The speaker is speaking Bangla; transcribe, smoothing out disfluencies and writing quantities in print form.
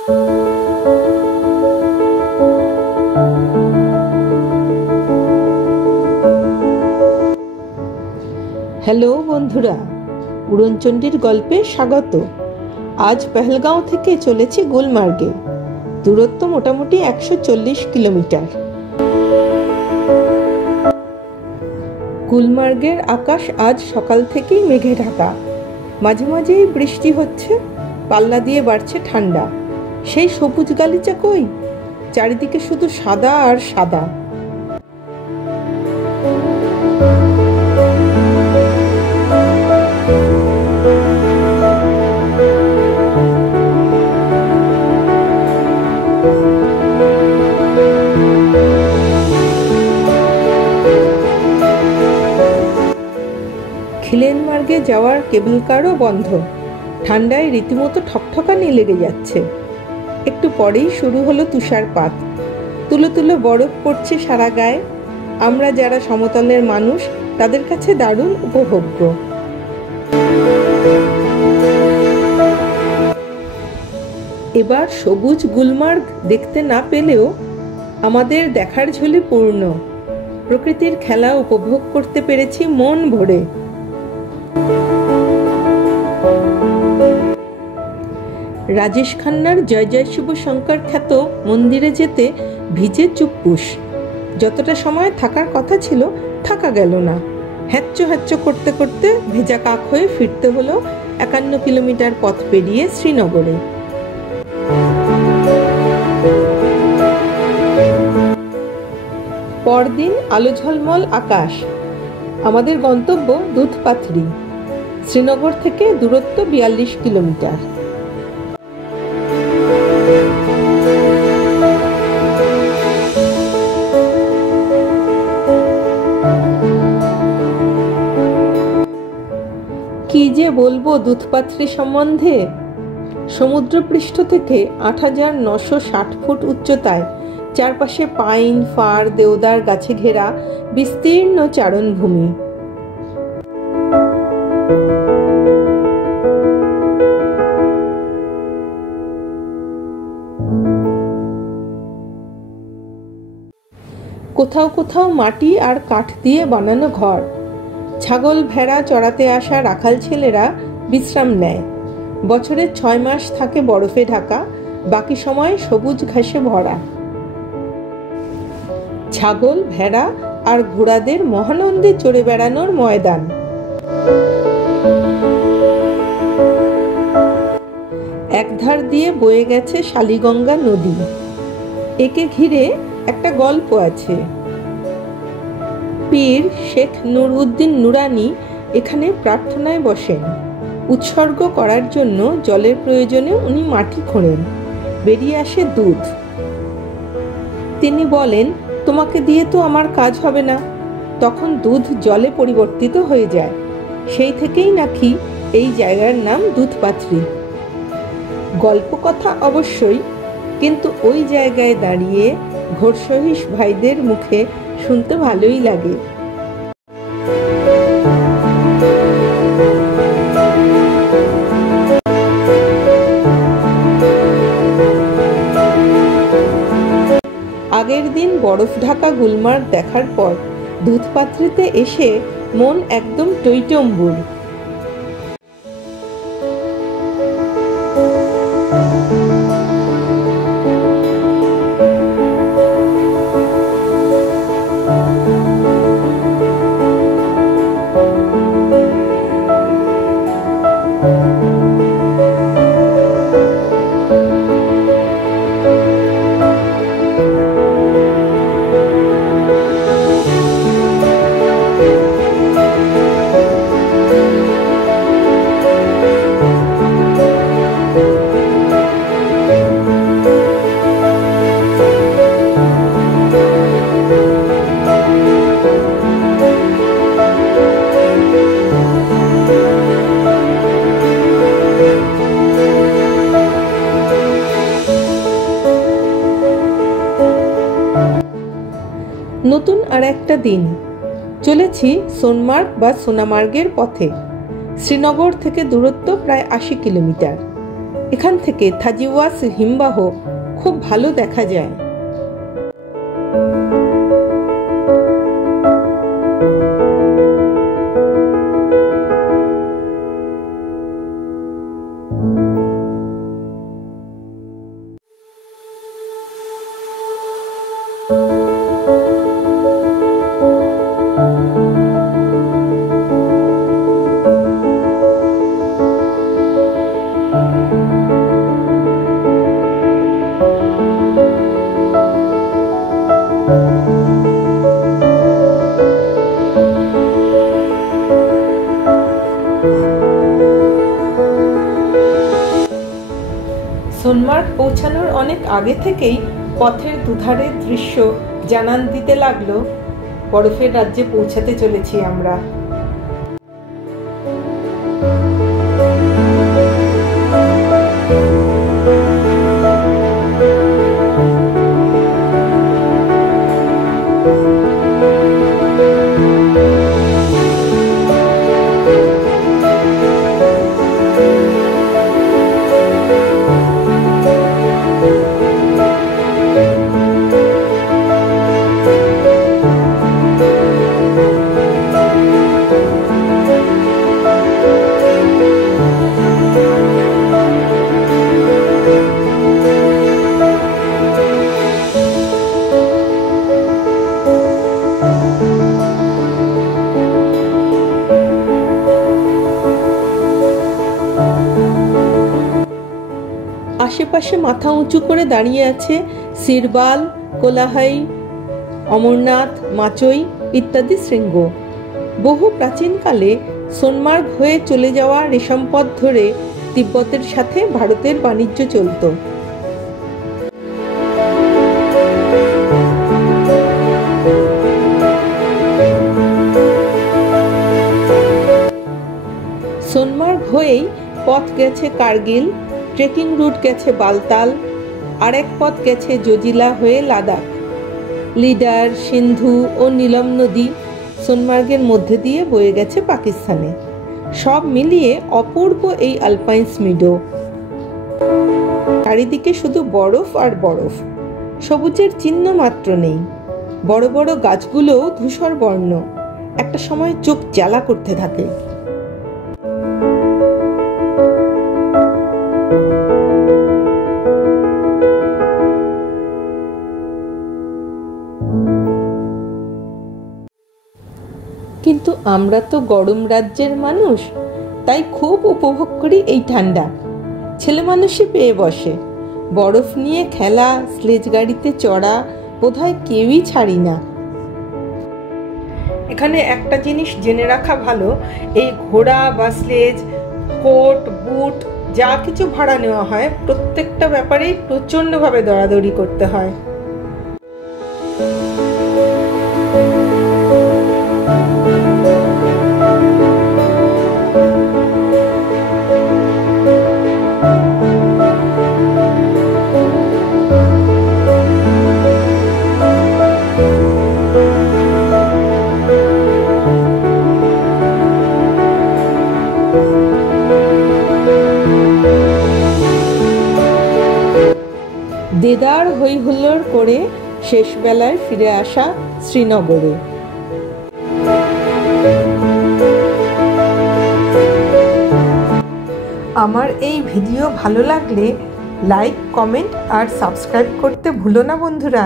হ্যালো বন্ধুরা, উড়নচণ্ডীর গল্পে স্বাগত। আজ পেহেলগাঁও থেকে চলেছি গুলমার্গে। দূরত্ব মোটামুটি 140 কিলোমিটার। গুলমার্গের আকাশ আজ সকাল থেকেই মেঘে ঢাকা। মাঝে মাঝেই বৃষ্টি হচ্ছে, পাল্লা দিয়ে বাড়ছে ঠান্ডা। সেই সবুজ গালিচা কই? চারিদিকে শুধু সাদা আর সাদা। খিলেনমার্গে যাওয়ার কেবল কারও বন্ধ। ঠান্ডায় রীতিমতো ঠকঠকানি লেগে যাচ্ছে। একটু পরেই শুরু হলো তুষারপাত। তুলো তুলো বরফ পড়ছে সারা গায়ে। আমরা যারা সমতলের মানুষ, তাদের কাছে দারুণ উপভোগ্য। এবার সবুজ গুলমার্গ দেখতে না পেলেও আমাদের দেখার ঝুলি পূর্ণ। প্রকৃতির খেলা উপভোগ করতে পেরেছি মন ভরে। রাজেশ খান্নার জয় জয় শিব শঙ্কর খ্যাত মন্দিরে যেতে ভিজে চুপ্পুস। যতটা সময় থাকার কথা ছিল থাকা গেল না। হ্যাচ্চো হ্যাচ্চো করতে করতে ভেজা কাক হয়ে ফিরতে হলো 51 কিলোমিটার পথ পেরিয়ে শ্রীনগরে। পরদিন আলো ঝলমল আকাশ। আমাদের গন্তব্য দুধপাথরি। শ্রীনগর থেকে দূরত্ব 42 কিলোমিটার। কি যে বলবো দুধপাথরি সম্বন্ধে। সমুদ্রপৃষ্ঠ থেকে 8,960 ফুট উচ্চতায়, চারপাশে পাইন, ফার, দেওদার গাছে ঘেরা বিস্তীর্ণ চারণভূমি। কোথাও কোথাও মাটি আর কাঠ দিয়ে বানানো ঘর। ছাগল ভেড়া চড়াতে আসা রাখাল ছেলেরা বিশ্রাম নেয়। বছরের 6 মাস থাকে বরফে ঢাকা, বাকি সময় সবুজ ঘাসে ভরা। ছাগল ভেড়া আর ঘোড়াদের মহানন্দে চড়ে বেড়ানোর ময়দান। একধার দিয়ে বয়ে গেছে শালিগঙ্গা নদী। একে ঘিরে একটা গল্প আছে। পীর শেখ নুর উদ্দিন নুরানি এখানে প্রার্থনায় বসেন। উৎসর্গ করার জন্য জলের প্রয়োজনে উনি মাটি খোঁড়েন। বেরিয়ে আসে দুধ। তিনি বলেন, তোমাকে দিয়ে তো আমার কাজ হবে না। তখন দুধ জলে পরিবর্তিত হয়ে যায়। সেই থেকেই নাকি এই জায়গার নাম দুধপাথরি। গল্প কথা অবশ্যই, কিন্তু ওই জায়গায় দাঁড়িয়ে ঘোড়সহিস ভাইদের মুখে শুনতে ভালোই লাগে। আগের দিন বরফ ঢাকা গুলমার্গ দেখার পর দুধপাথরিতে এসে মন একদম টইটম্বুর। নতুন আর একটা দিন। চলেছি সোনমার্গ বা সোনামার্গের পথে। শ্রীনগর থেকে দূরত্ব প্রায় 80 কিলোমিটার। এখান থেকে থাজিওয়াস হিমবাহ খুব ভালো দেখা যায়। সোনমার্গ পৌঁছানোর অনেক আগে থেকেই পথের দুধারের দৃশ্য জানান দিতে লাগলো বরফের রাজ্যে পৌঁছাতে চলেছি আমরা। আশেপাশে মাথা উঁচু করে দাঁড়িয়ে আছে সিরবাল, কোলাহাই, অমরনাথ, মাচই ইত্যাদি শৃঙ্গ। বহু প্রাচীনকালে সোনমার্গ হয়ে চলে যাওয়া রেশম পথ ধরে তিব্বতের সাথে ভারতের বাণিজ্য চলত। সোনমার্গ হয়েই পথ গেছে কার্গিল, ট্রেকিং রুট গেছে বালতাল, আর এক পথ গেছে জজিলা হয়ে লাদাখ। লিডার, সিন্ধু ও নীলম নদী সোনমার্গের মধ্যে দিয়ে বয়ে গেছে পাকিস্তানে। সব মিলিয়ে অপূর্ব এই আলপাইন্স মিডো। চারিদিকে শুধু বরফ আর বরফ, সবুজের চিহ্ন মাত্র নেই। বড় বড় গাছগুলোও ধূসর বর্ণ, একটা সময় চোখ জ্বালা করতে থাকে। কিন্তু আমরা তো গরম রাজ্যের মানুষ, তাই খুব উপভোগ করি এই ঠান্ডা। ছেলে মানুষই পেয়ে বসে, বরফ নিয়ে খেলা, স্লেজ গাড়িতে চড়া বোধহয় কেউই ছাড়ি না। এখানে একটা জিনিস জেনে রাখা ভালো, এই ঘোড়া বা স্লেজ, কোট, বুট যা কিছু ভাড়া নেওয়া হয় প্রত্যেকটা ব্যাপারেই প্রচণ্ডভাবে দরাদরি করতে হয়। দেদার হই হুল্লোড় করে শেষ বেলায় ফিরে আসা শ্রীনগরে। আমার এই ভিডিও ভালো লাগলে লাইক, কমেন্ট আর সাবস্ক্রাইব করতে ভুলো না বন্ধুরা।